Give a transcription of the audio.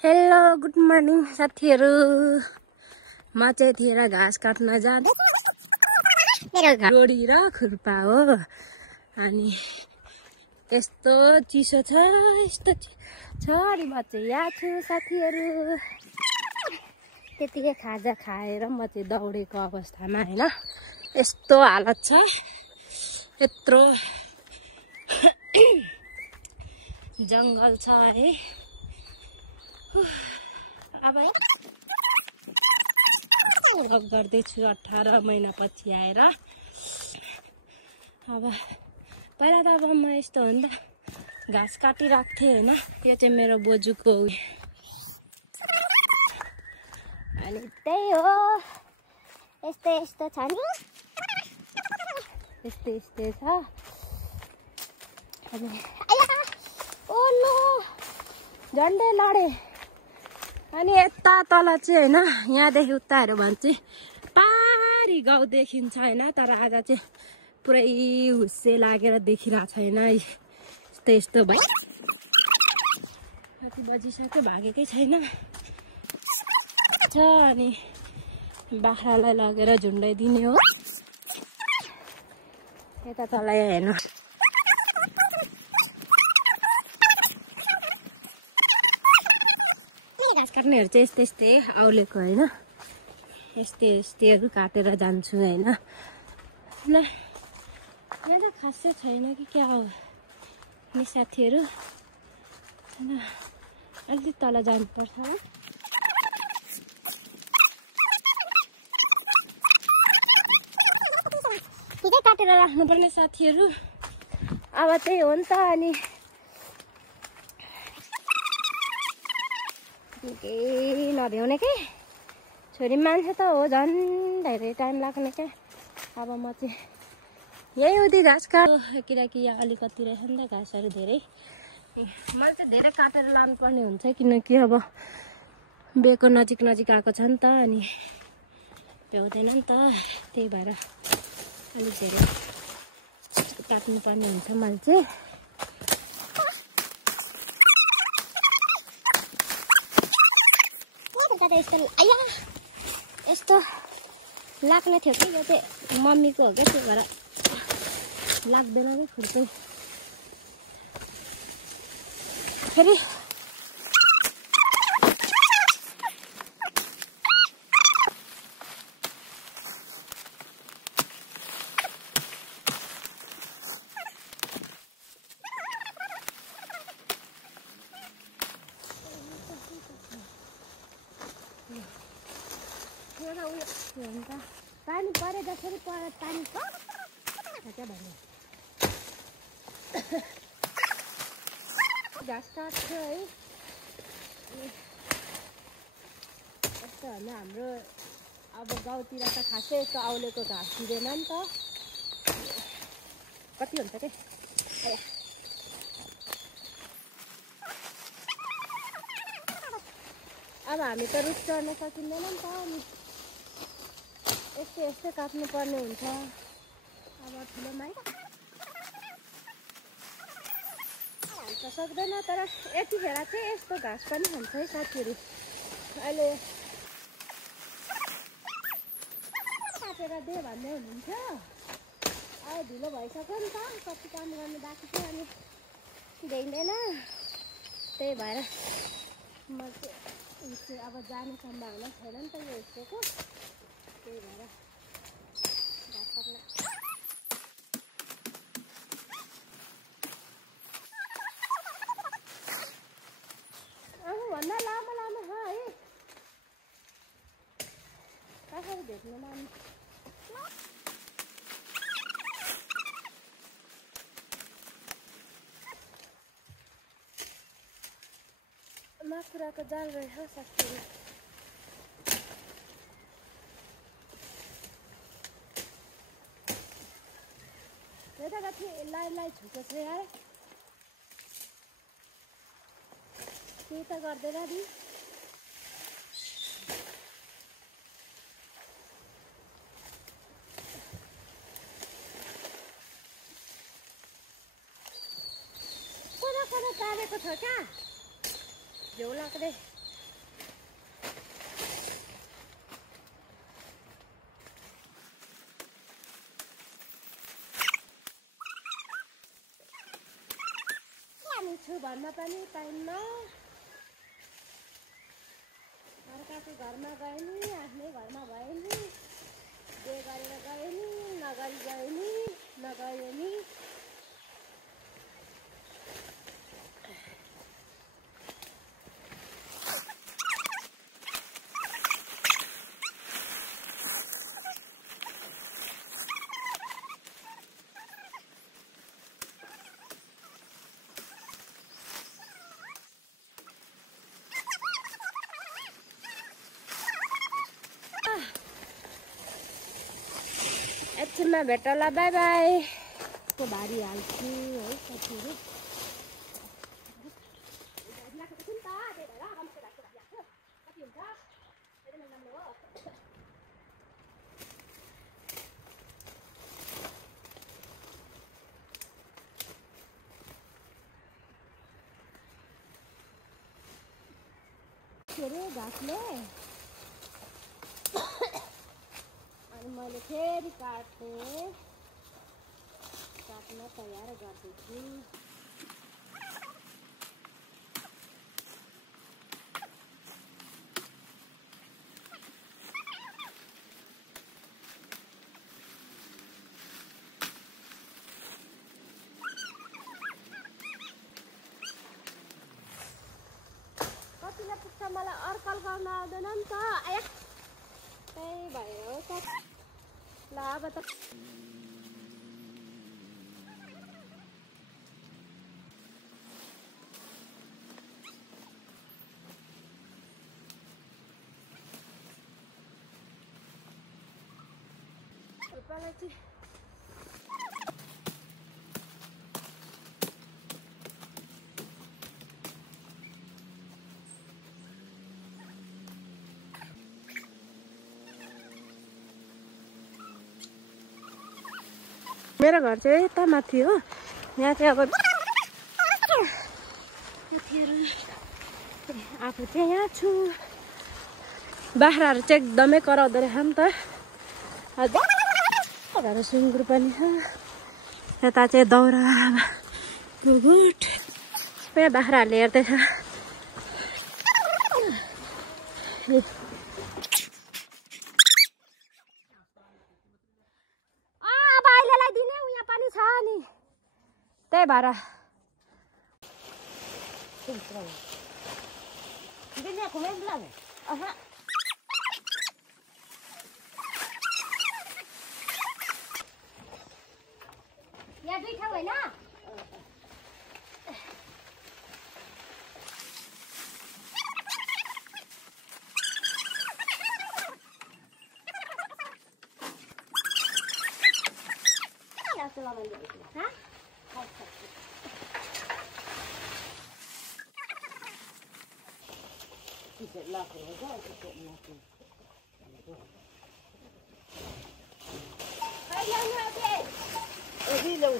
Hello good morning साथीहरु। म चाहिँ थिएर घाँस काट्न जाँदै मेरो घोडी र खुर्पा हो। अनि यस्तो चिसो छ, यस्तो छ अनि म चाहिँ यहाँ छु साथीहरु। त्यतिकै खाजा खाएर म चाहिँ दौडेको अवस्थामा हैन, यस्तो हालत छ। यत्रो जंगल छ है। अब वर्क गर्दैछु 18 महिनापछि आएर। अब पहिला त अब म यस्तो हो नि त, घाँस काटिराख्थे हैन। यो चाहिँ मेरो बोजूको अनि त्यही हो, यस्तो यस्तो छ नि, यस्तो यस्तो छ। अनि ओ नो झन्डै लडे। अनि यता तल चाहिँ हैन, यहाँदेखि उता हेर्यो भने चाहिँ पारी गाउँ देखिन्छ हैन। तर आज चाहिँ पुरै हुस्से लागेर देखिरहेको छैन। यस्तो यस्तो भयो। कति बजिसक्यो भागेकै छैन छ। अनि बाख्रालाई लगेर झुन्डाइदिने हो। यता तल हेर्नु, घाँस काट्नेहरू चाहिँ यस्तै यस्तै आउलेको हैन। यस्तै यस्तैहरू काटेर जान्छु हैन। ल यहाँ त खासै छैन कि क्या हो नि साथीहरू। अलिक तल जानुपर्छ। पुरै काटेर राख्नुपर्ने साथीहरू। अब त्यही हो नि त। अनि केही नभ्याउने के छोरी मान्छे त हो, झन् धेरै टाइम लाग्ने क्या। अब म चाहिँ यही उति घाँस काट, किनकि यहाँ अलिकति रहेछ नि त घाँसहरू धेरै। मैले चाहिँ धेरै काटेर लानुपर्ने हुन्छ, किनकि अब बेको नजिक नजिक आएको छ नि त। अनि भ्याउँदैन नि त, त्यही भएर अलिक धेरै काट्नुपर्ने हुन्छ मैले चाहिँ। यस्तो लाग्ने थियो कि यो चाहिँ मम्मीको हो क्या, त्यो भएर लाग्दैन कि खुर्पै। फेरि पानी परे जसरी पानी घाँस काट्छ है। यस्तो होइन हाम्रो अब गाउँतिर त खासै यस्तो आउलेको घाँस दिँदैन नि त। कति हुन्छ के अब हामी त रुख चढ्न सकिँदैन नि त। अनि यस्तै यस्तै काट्नु पर्ने हुन्छ। अब ठुलो माइ त सक्दैन, तर यतिखेर चाहिँ यस्तो घाँस पनि खान्छ है साथीहरू। अहिले काटेर दे भन्दै हुनुहुन्थ्यो। अहिले ढिलो भइसक्यो नि त, कति काम गर्नु बाँकी थियो। अनि भ्याइँदैन, त्यही भएर म चाहिँ अब जाने सम्भावना छैन नि त यो हिस्सेको। त्यही भएर घाँस काट्न भन्दा लामो लामो छ है। कसरी भेट्नु नानी। माकुराको जाल रहेछ साथीहरू। यता कति लाइ छुको छ यार, केही त गर्दैन नि। कोदो काटेको छ क्या, झ्याउ लाग्दै। भन्न पनि पाइन्न। अर्काको घरमा गए नि आफ्नै घरमा भयो नि, जे गरेर गए नि नगरी गयो नि नगयो नि। एकछिनमा भेटौँला, बाई बाई। को भारी हाल्छु है साथीहरू। के अरे घाँसले अनि मैले फेरि काट्न तयार गर्दैछु। कतिले पुग्छ मलाई अर्कल गर्न आउँदैन नि त। आया त्यही भयो त। ल अब त मेरो घर चाहिँ यता माथि हो। यहाँ चाहिँ अब आफू चाहिँ यहाँ छु। बाख्राहरू चाहिँ एकदमै कराउँदो रहेछ नि त। सुँगुर पनि छ। यता चाहिँ दाउरा गुगुट यहाँ बाख्राहरूले हेर्दैछ। त्यही भएर यहाँ दुई ठाउँ होइन। Đi đâu